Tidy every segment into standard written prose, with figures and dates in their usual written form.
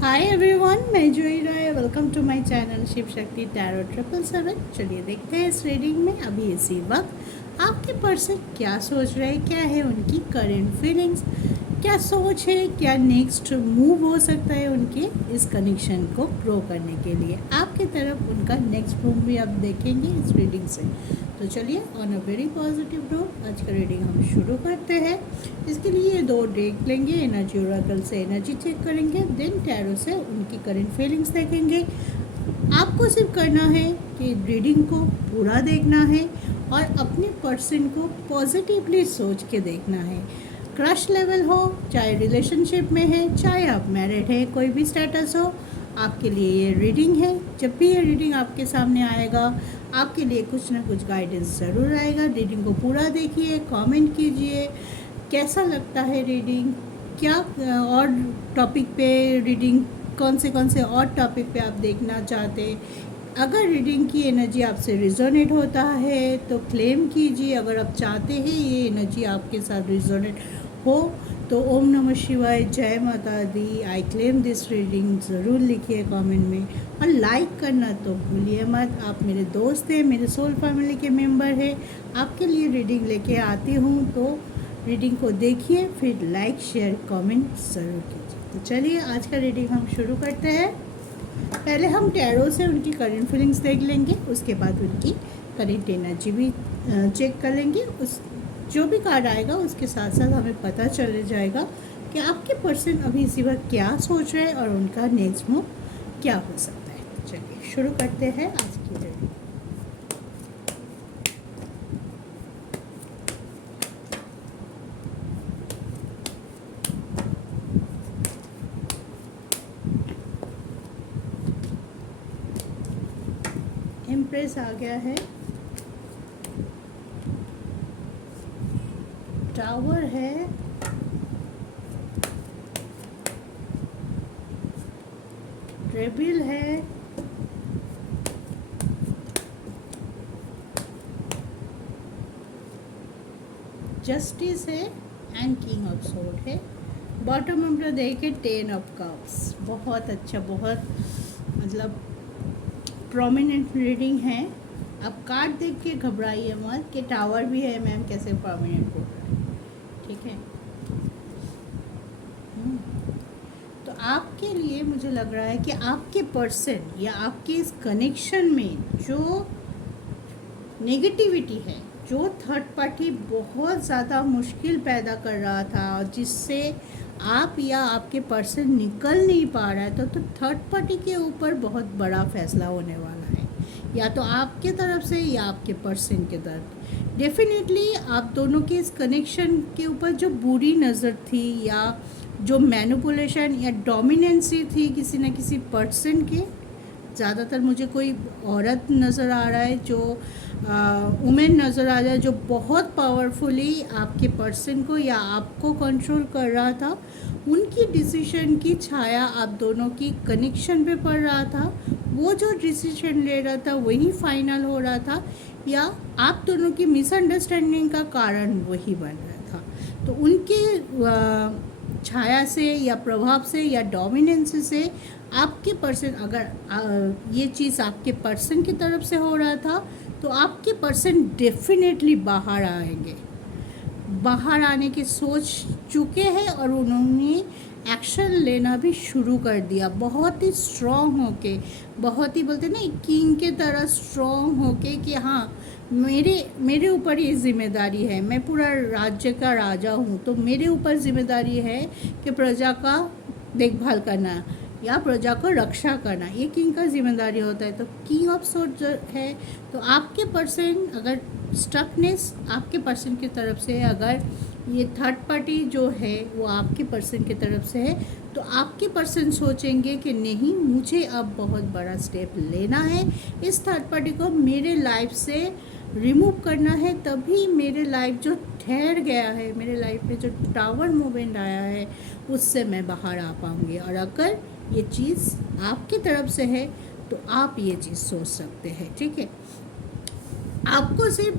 हाय everyone, मैं Juhi Rai. Welcome to my channel Shiv Shakti tarot 777। चलिए देखते हैं इस रीडिंग में अभी इसी वक्त आपके पर्सन क्या सोच रहे हैं, क्या है उनकी करेंट फीलिंग्स, क्या सोच है, क्या नेक्स्ट मूव हो सकता है उनके इस कनेक्शन को ग्रो करने के लिए। आपकी तरफ उनका नेक्स्ट मूव भी आप देखेंगे इस रीडिंग से। तो चलिए on a very positive note आज का रीडिंग हम शुरू करते हैं। इसके लिए 2 डेक लेंगे, एनर्जी ओरेकल से एनर्जी चेक करेंगे, देन टैरो से उनकी करंट फीलिंग्स देखेंगे। आपको सिर्फ करना है कि रीडिंग को पूरा देखना है और अपने पर्सन को पॉजिटिवली सोच के देखना है। क्रश लेवल हो, चाहे रिलेशनशिप में है, चाहे आप मैरिड है, कोई भी स्टेटस हो, आपके लिए ये रीडिंग है। जब भी ये रीडिंग आपके सामने आएगा आपके लिए कुछ ना कुछ गाइडेंस ज़रूर आएगा। रीडिंग को पूरा देखिए, कमेंट कीजिए कैसा लगता है रीडिंग, क्या और टॉपिक पे रीडिंग, कौन से और टॉपिक पे आप देखना चाहते हैं। अगर रीडिंग की एनर्जी आपसे रिजोनेट होता है तो क्लेम कीजिए। अगर आप चाहते हैं ये एनर्जी आपके साथ रिजोनेट हो तो ओम नमः शिवाय, जय माता दी, आई क्लेम दिस रीडिंग ज़रूर लिखिए कमेंट में। और लाइक करना तो भूलिए मत। आप मेरे दोस्त हैं, मेरे सोल फैमिली के मेंबर हैं, आपके लिए रीडिंग लेके आती हूँ तो रीडिंग को देखिए, फिर लाइक शेयर कमेंट ज़रूर कीजिए। तो चलिए आज का रीडिंग हम शुरू करते हैं। पहले हम टैरो से उनकी करंट फीलिंग्स देख लेंगे, उसके बाद उनकी करंट एनर्जी भी चेक कर लेंगे। उस जो भी कार्ड आएगा उसके साथ साथ हमें पता चल जाएगा कि आपके पर्सन अभी इसी वक्त क्या सोच रहे हैं और उनका नेक्स्ट मूव क्या हो सकता है। चलिए शुरू करते हैं आज की रीडिंग। इम्प्रेस आ गया है, टावर है, ट्रेबिल है, जस्टिस है एंड किंग ऑफ सोर्ड है। बॉटम नंबर देखे 10 ऑफ कप्स। बहुत अच्छा, बहुत मतलब प्रोमिनेंट रीडिंग है। अब कार्ड देख के घबराइए मत कि टावर भी है मैम, कैसे प्रोमिनेंट हो रहा है, ठीक है। तो आपके लिए मुझे लग रहा है कि आपके पर्सन या आपके इस कनेक्शन में जो नेगेटिविटी है, जो थर्ड पार्टी बहुत ज़्यादा मुश्किल पैदा कर रहा था और जिससे आप या आपके पर्सन निकल नहीं पा रहा है, तो थर्ड पार्टी के ऊपर बहुत बड़ा फैसला होने वाला है, या तो आपके तरफ से या आपके पर्सन के तरफ। डेफिनेटली आप दोनों के इस कनेक्शन के ऊपर जो बुरी नज़र थी या जो मैनिपुलेशन या डोमिनेंसी थी किसी न किसी पर्सन के, ज़्यादातर मुझे कोई औरत नज़र आ रहा है, जो वुमेन नज़र आ रहा है, जो बहुत पावरफुली आपके पर्सन को या आपको कंट्रोल कर रहा था। उनकी डिसीजन की छाया आप दोनों की कनेक्शन पे पड़ रहा था। वो जो डिसीजन ले रहा था वही फाइनल हो रहा था, या आप दोनों की मिसअंडरस्टैंडिंग का कारण वही बन रहा था। तो उनके छाया से या प्रभाव से या डोमिनेंस से आपके पर्सन, अगर ये चीज़ आपके पर्सन की तरफ से हो रहा था तो आपके पर्सन डेफिनेटली बाहर आएंगे, बाहर आने की सोच चुके हैं और उन्होंने एक्शन लेना भी शुरू कर दिया। बहुत ही स्ट्रॉन्ग होके, बहुत ही बोलते ना किंग के तरह स्ट्रॉन्ग होके कि हाँ मेरे ऊपर ये जिम्मेदारी है, मैं पूरा राज्य का राजा हूँ तो मेरे ऊपर जिम्मेदारी है कि प्रजा का देखभाल करना या प्रजा को रक्षा करना, ये किंग का जिम्मेदारी होता है। तो किंग ऑफ सोर्ड है, तो आपके पर्सन अगर स्टकनेस आपके पर्सन की तरफ से है, अगर ये थर्ड पार्टी जो है वो आपके पर्सन की तरफ से है, तो आपके पर्सन सोचेंगे कि नहीं, मुझे अब बहुत बड़ा स्टेप लेना है, इस थर्ड पार्टी को मेरे लाइफ से रिमूव करना है, तभी मेरे लाइफ जो ठहर गया है, मेरे लाइफ में जो टावर मूवमेंट आया है उससे मैं बाहर आ पाऊँगी। और अगर ये चीज़ आपकी तरफ से है तो आप ये चीज़ सोच सकते हैं, ठीक है। आपको सिर्फ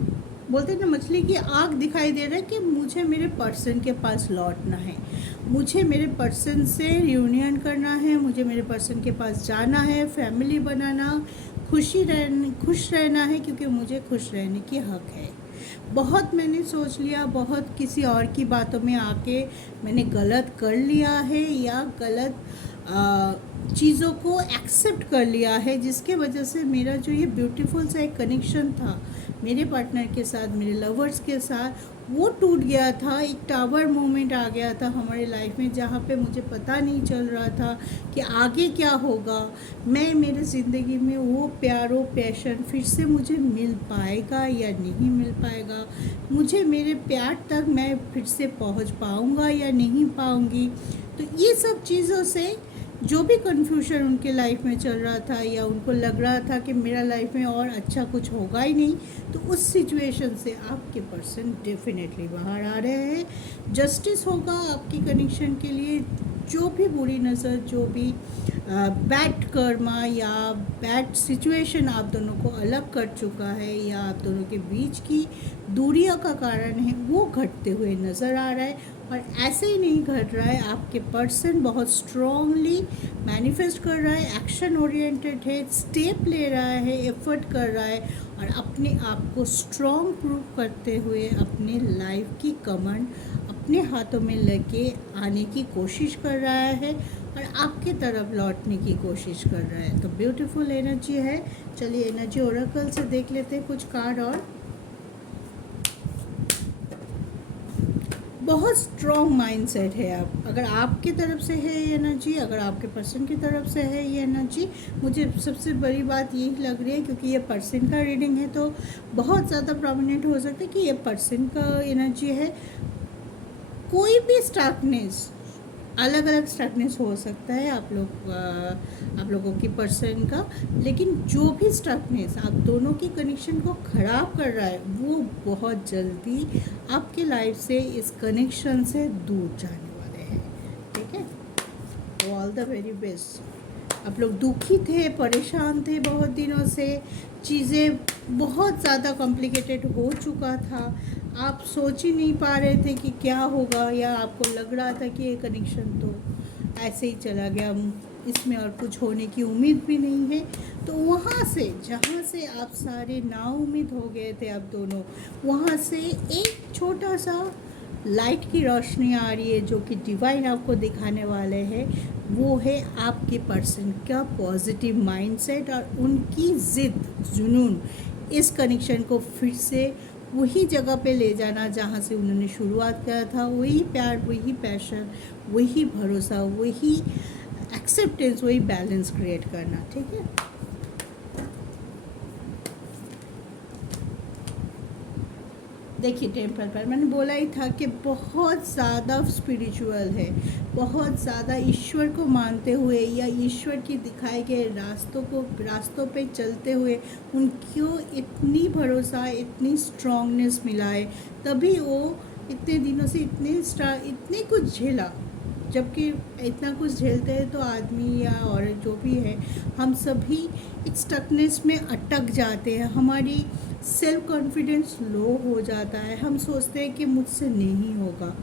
बोलते हैं ना मछली की आँख दिखाई दे रहा है कि मुझे मेरे पर्सन के पास लौटना है, मुझे मेरे पर्सन से रियूनियन करना है, मुझे मेरे पर्सन के पास जाना है, फैमिली बनाना, खुश रहना है, क्योंकि मुझे खुश रहने की हक है। बहुत मैंने सोच लिया, बहुत किसी और की बातों में आके मैंने गलत कर लिया है या गलत चीज़ों को एक्सेप्ट कर लिया है, जिसके वजह से मेरा जो ये ब्यूटीफुल सा एक कनेक्शन था मेरे पार्टनर के साथ, मेरे लवर्स के साथ, वो टूट गया था। एक टावर मोमेंट आ गया था हमारे लाइफ में, जहाँ पे मुझे पता नहीं चल रहा था कि आगे क्या होगा। मैं मेरे ज़िंदगी में वो प्यार, वो पैशन फिर से मुझे मिल पाएगा या नहीं मिल पाएगा, मुझे मेरे प्यार तक मैं फिर से पहुँच पाऊँगा या नहीं पाऊँगी। तो ये सब चीज़ों से जो भी कन्फ्यूजन उनके लाइफ में चल रहा था या उनको लग रहा था कि मेरा लाइफ में और अच्छा कुछ होगा ही नहीं, तो उस सिचुएशन से आपके पर्सन डेफिनेटली बाहर आ रहे हैं। जस्टिस होगा आपकी कनेक्शन के लिए। जो भी बुरी नज़र, जो भी बैड कर्मा या बैड सिचुएशन आप दोनों को अलग कर चुका है या आप दोनों के बीच की दूरियों का कारण है, वो घटते हुए नज़र आ रहा है। और ऐसे ही नहीं घट रहा है, आपके पर्सन बहुत स्ट्रॉन्गली मैनिफेस्ट कर रहा है, एक्शन ओरिएंटेड है, स्टेप ले रहा है, एफर्ट कर रहा है और अपने आप को स्ट्रॉन्ग प्रूव करते हुए अपने लाइफ की कमांड अपने हाथों में लेके आने की कोशिश कर रहा है और आपके तरफ लौटने की कोशिश कर रहा है। तो ब्यूटीफुल एनर्जी है। चलिए एनर्जी ओरेकल से देख लेते हैं कुछ कार्ड। और बहुत स्ट्रॉन्ग माइंडसेट है आप, अगर आपकी तरफ से है ये एनर्जी, अगर आपके पर्सन की तरफ से है ये एनर्जी। मुझे सबसे बड़ी बात यही लग रही है, क्योंकि ये पर्सन का रीडिंग है तो बहुत ज़्यादा प्रोमिनेंट हो सकता है कि ये पर्सन का एनर्जी है। कोई भी स्टार्कनेस, अलग अलग स्टार्कनेस हो सकता है आप लोगों की पर्सन का, लेकिन जो भी स्टार्कनेस आप दोनों की कनेक्शन को ख़राब कर रहा है, वो बहुत जल्दी आपके लाइफ से, इस कनेक्शन से दूर जाने वाले हैं। ठीक है, तो ऑल द वेरी बेस्ट। आप लोग दुखी थे, परेशान थे बहुत दिनों से, चीज़ें बहुत ज़्यादा कॉम्प्लिकेटेड हो चुका था, आप सोच ही नहीं पा रहे थे कि क्या होगा, या आपको लग रहा था कि ये कनेक्शन तो ऐसे ही चला गया, इसमें और कुछ होने की उम्मीद भी नहीं है। तो वहाँ से, जहाँ से आप सारे नाउम्मीद हो गए थे आप दोनों, वहाँ से एक छोटा सा लाइट की रोशनी आ रही है, जो कि डिवाइन आपको दिखाने वाले हैं। वो है आपके पर्सन का पॉजिटिव माइंडसेट और उनकी ज़िद, जुनून, इस कनेक्शन को फिर से वही जगह पे ले जाना जहाँ से उन्होंने शुरुआत किया था। वही प्यार, वही पैशन, वही भरोसा, वही एक्सेप्टेंस, वही बैलेंस क्रिएट करना। ठीक है, देखिए टेम्पल पर मैंने बोला ही था कि बहुत ज़्यादा स्पिरिचुअल है, बहुत ज़्यादा ईश्वर को मानते हुए या ईश्वर की दिखाए गए रास्तों पे चलते हुए उनको इतनी भरोसा, इतनी स्ट्रॉन्गनेस मिला है, तभी वो इतने दिनों से इतने कुछ झेला। जबकि इतना कुछ झेलते हैं तो आदमी या औरत जो भी है, हम सभी एक स्टकनेस में अटक जाते हैं, हमारी सेल्फ कॉन्फिडेंस लो हो जाता है, हम सोचते हैं कि मुझसे नहीं होगा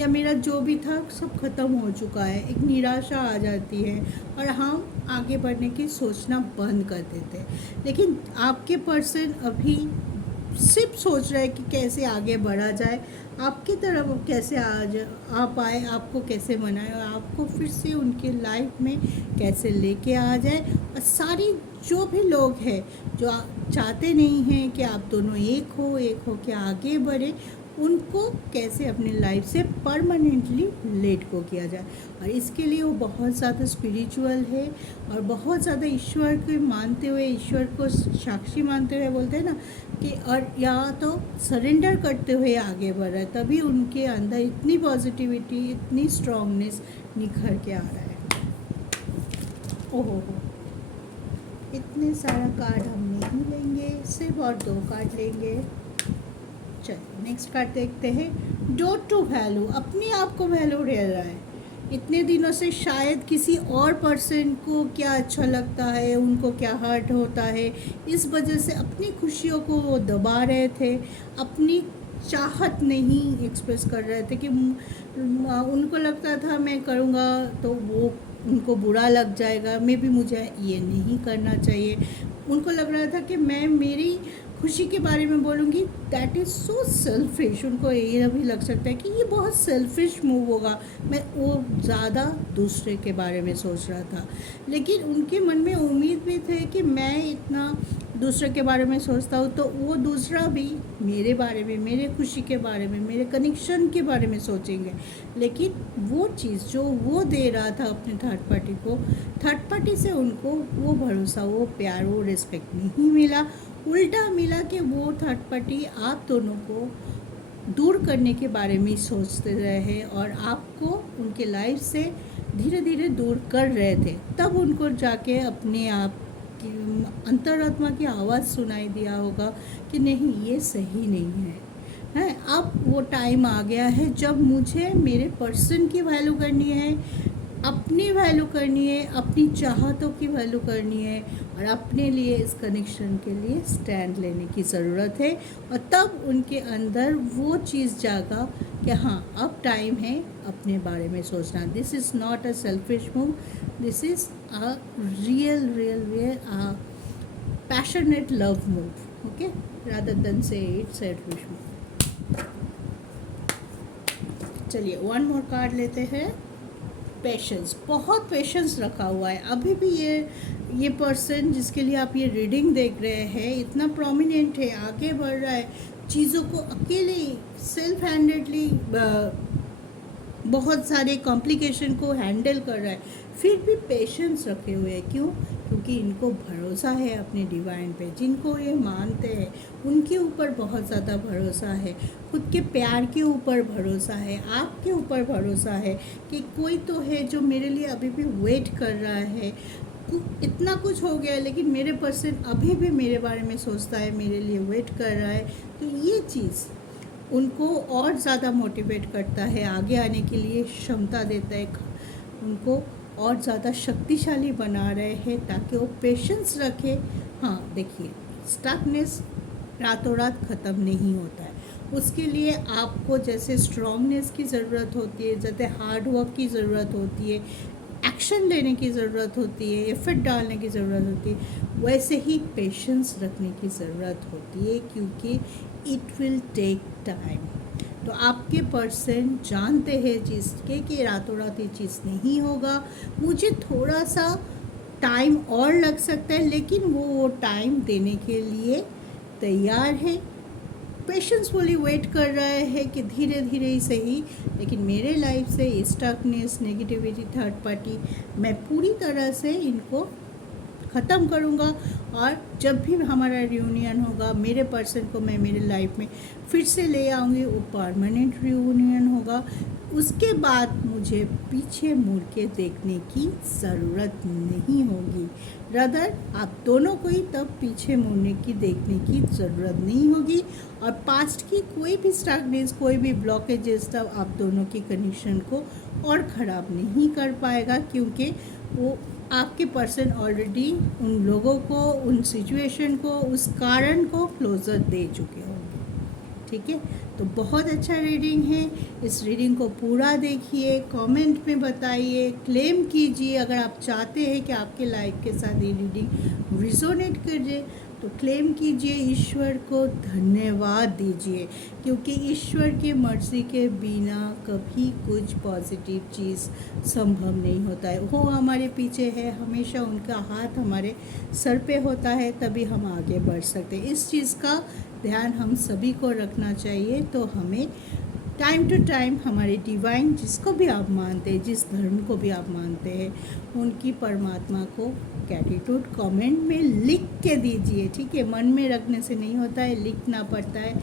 या मेरा जो भी था सब ख़त्म हो चुका है, एक निराशा आ जाती है और हम आगे बढ़ने की सोचना बंद कर देते हैं। लेकिन आपके पर्सन अभी सिर्फ सोच रहे हैं कि कैसे आगे बढ़ा जाए, आपकी तरफ कैसे आ पाए, आपको कैसे मनाए और आपको फिर से उनके लाइफ में कैसे लेके आ जाए। और सारी जो भी लोग हैं जो चाहते नहीं हैं कि आप दोनों एक हो के आगे बढ़े, उनको कैसे अपनी लाइफ से परमानेंटली लेट को किया जाए। और इसके लिए वो बहुत ज़्यादा स्पिरिचुअल है और बहुत ज़्यादा ईश्वर को मानते हुए, ईश्वर को साक्षी मानते हुए बोलते हैं ना कि, और या तो सरेंडर करते हुए आगे बढ़ रहा है, तभी उनके अंदर इतनी पॉजिटिविटी, इतनी स्ट्रॉन्गनेस निखर के आ रहा है। ओहो, इतने सारा कार्ड हम नहीं लेंगे, सिर्फ और 2 कार्ड लेंगे। चलिए नेक्स्ट कार्ड देखते हैं। डोंट टू वैल्यू, अपने आप को वैल्यू दे रहा है। इतने दिनों से शायद किसी और पर्सन को क्या अच्छा लगता है, उनको क्या हर्ट होता है, इस वजह से अपनी खुशियों को वो दबा रहे थे, अपनी चाहत नहीं एक्सप्रेस कर रहे थे कि उनको लगता था मैं करूँगा तो वो उनको बुरा लग जाएगा, मे बी मुझे ये नहीं करना चाहिए। उनको लग रहा था कि मैं मेरी खुशी के बारे में बोलूँगी, दैट इज़ सो सेल्फिश। उनको ये भी लग सकता है कि ये बहुत सेल्फिश मूव होगा, मैं वो ज़्यादा दूसरे के बारे में सोच रहा था। लेकिन उनके मन में उम्मीद भी थे कि मैं इतना दूसरे के बारे में सोचता हूँ तो वो दूसरा भी मेरे बारे में, मेरे खुशी के बारे में, मेरे कनेक्शन के बारे में सोचेंगे। लेकिन वो चीज़ जो वो दे रहा था अपने थर्ड पार्टी को, थर्ड पार्टी से उनको वो भरोसा, वो प्यार, वो रिस्पेक्ट नहीं मिला। उल्टा मिला कि वो थर्ड पार्टी आप दोनों को दूर करने के बारे में सोचते रहे और आपको उनके लाइफ से धीरे धीरे दूर कर रहे थे। तब उनको जाके अपने आप की अंतरात्मा की आवाज़ सुनाई दिया होगा कि नहीं, ये सही नहीं है। अब वो टाइम आ गया है जब मुझे मेरे पर्सन की वैल्यू करनी है, अपनी वैल्यू करनी है, अपनी चाहतों की वैल्यू करनी है और अपने लिए इस कनेक्शन के लिए स्टैंड लेने की ज़रूरत है। और तब उनके अंदर वो चीज़ जागा कि हाँ, अब टाइम है अपने बारे में सोचना। This is not a selfish move, this is a real passionate love move, okay, rather than से इट्स सेल्फिश मूव। चलिए वन मोर कार्ड लेते हैं। पेशेंस, बहुत पेशेंस रखा हुआ है अभी भी ये पर्सन जिसके लिए आप ये रीडिंग देख रहे हैं, इतना प्रोमिनेंट है, आगे बढ़ रहा है, चीज़ों को अकेले सेल्फ हैंडेडली बहुत सारे कॉम्प्लिकेशन को हैंडल कर रहा है, फिर भी पेशेंस रखे हुए हैं। क्यों? क्योंकि इनको भरोसा है अपने डिवाइन पे, जिनको ये मानते हैं उनके ऊपर बहुत ज़्यादा भरोसा है, खुद के प्यार के ऊपर भरोसा है, आपके ऊपर भरोसा है कि कोई तो है जो मेरे लिए अभी भी वेट कर रहा है। इतना कुछ हो गया लेकिन मेरे पर्सन अभी भी मेरे बारे में सोचता है, मेरे लिए वेट कर रहा है। तो ये चीज़ उनको और ज़्यादा मोटिवेट करता है, आगे आने के लिए क्षमता देता है, उनको और ज़्यादा शक्तिशाली बना रहे हैं ताकि वो पेशेंस रखे। हाँ देखिए, स्टकनेस रातों रात ख़त्म नहीं होता है, उसके लिए आपको जैसे स्ट्रॉन्गनेस की ज़रूरत होती है, जैसे हार्ड वर्क की ज़रूरत होती है, एक्शन लेने की ज़रूरत होती है, एफर्ट डालने की ज़रूरत होती है, वैसे ही पेशेंस रखने की ज़रूरत होती है, क्योंकि इट विल टेक टाइम। तो आपके पर्सन जानते हैं चीज़ के कि रातों रात ये चीज़ नहीं होगा, मुझे थोड़ा सा टाइम और लग सकता है, लेकिन वो टाइम देने के लिए तैयार है, पेशेंसफुली वेट कर रहे हैं कि धीरे धीरे ही सही, लेकिन मेरे लाइफ से स्टकनेस, नेगेटिविटी, थर्ड पार्टी, मैं पूरी तरह से इनको ख़त्म करूँगा। और जब भी हमारा रियूनियन होगा, मेरे पर्सन को मैं मेरे लाइफ में फिर से ले आऊँगी, वो परमानेंट रियूनियन होगा। उसके बाद मुझे पीछे मुड़ के देखने की ज़रूरत नहीं होगी, रदर आप दोनों को ही तब पीछे मुड़ने की देखने की ज़रूरत नहीं होगी। और पास्ट की कोई भी स्टकनेस, कोई भी ब्लॉकेजेस तब आप दोनों की कनेक्शन को और ख़राब नहीं कर पाएगा, क्योंकि वो आपके पर्सन ऑलरेडी उन लोगों को, उन सिचुएशन को, उस कारण को क्लोजर दे चुके होंगे। ठीक है, तो बहुत अच्छा रीडिंग है, इस रीडिंग को पूरा देखिए, कमेंट में बताइए, क्लेम कीजिए। अगर आप चाहते हैं कि आपके लाइफ के साथ ये रीडिंग रिजोनेट करे तो क्लेम कीजिए, ईश्वर को धन्यवाद दीजिए, क्योंकि ईश्वर की मर्जी के बिना कभी कुछ पॉजिटिव चीज़ संभव नहीं होता है। वो हमारे पीछे है, हमेशा उनका हाथ हमारे सर पे होता है, तभी हम आगे बढ़ सकते हैं। इस चीज़ का ध्यान हम सभी को रखना चाहिए। तो हमें टाइम टू टाइम हमारे डिवाइन, जिसको भी आप मानते हैं, जिस धर्म को भी आप मानते हैं, उनकी परमात्मा को ग्रैटिट्यूड कमेंट में लिख के दीजिए। ठीक है, मन में रखने से नहीं होता है, लिखना पड़ता है।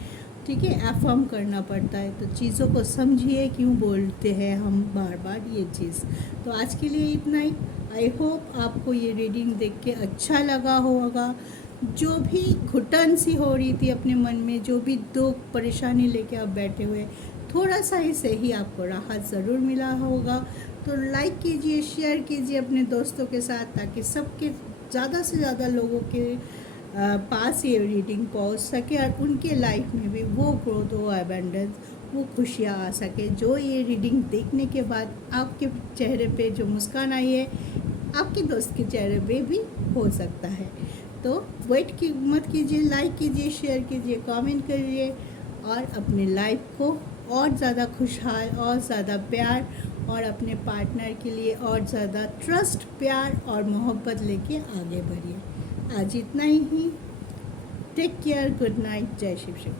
ठीक है, अफर्म करना पड़ता है। तो चीज़ों को समझिए, क्यों बोलते हैं हम बार बार ये चीज़। तो आज के लिए इतना ही। आई होप आपको ये रीडिंग देख के अच्छा लगा होगा। जो भी घुटन सी हो रही थी अपने मन में, जो भी दुख परेशानी लेके आप बैठे हुए, थोड़ा सा ही सही आपको राहत ज़रूर मिला होगा। तो लाइक कीजिए, शेयर कीजिए अपने दोस्तों के साथ, ताकि सबके ज़्यादा से ज़्यादा लोगों के पास ये रीडिंग पहुंच सके और उनके लाइफ में भी वो ग्रोथ, वो एबंडेंस, वो खुशियाँ आ सके। जो ये रीडिंग देखने के बाद आपके चेहरे पे जो मुस्कान आई है, आपके दोस्त के चेहरे पे भी हो सकता है। तो वेट की मत कीजिए, लाइक कीजिए, शेयर कीजिए, कमेंट करिए और अपने लाइफ को और ज़्यादा खुशहाल और ज़्यादा प्यार और अपने पार्टनर के लिए और ज़्यादा ट्रस्ट, प्यार और मोहब्बत लेके आगे बढ़िए। आज इतना ही। टेक केयर, गुड नाइट, जय शिव शिव।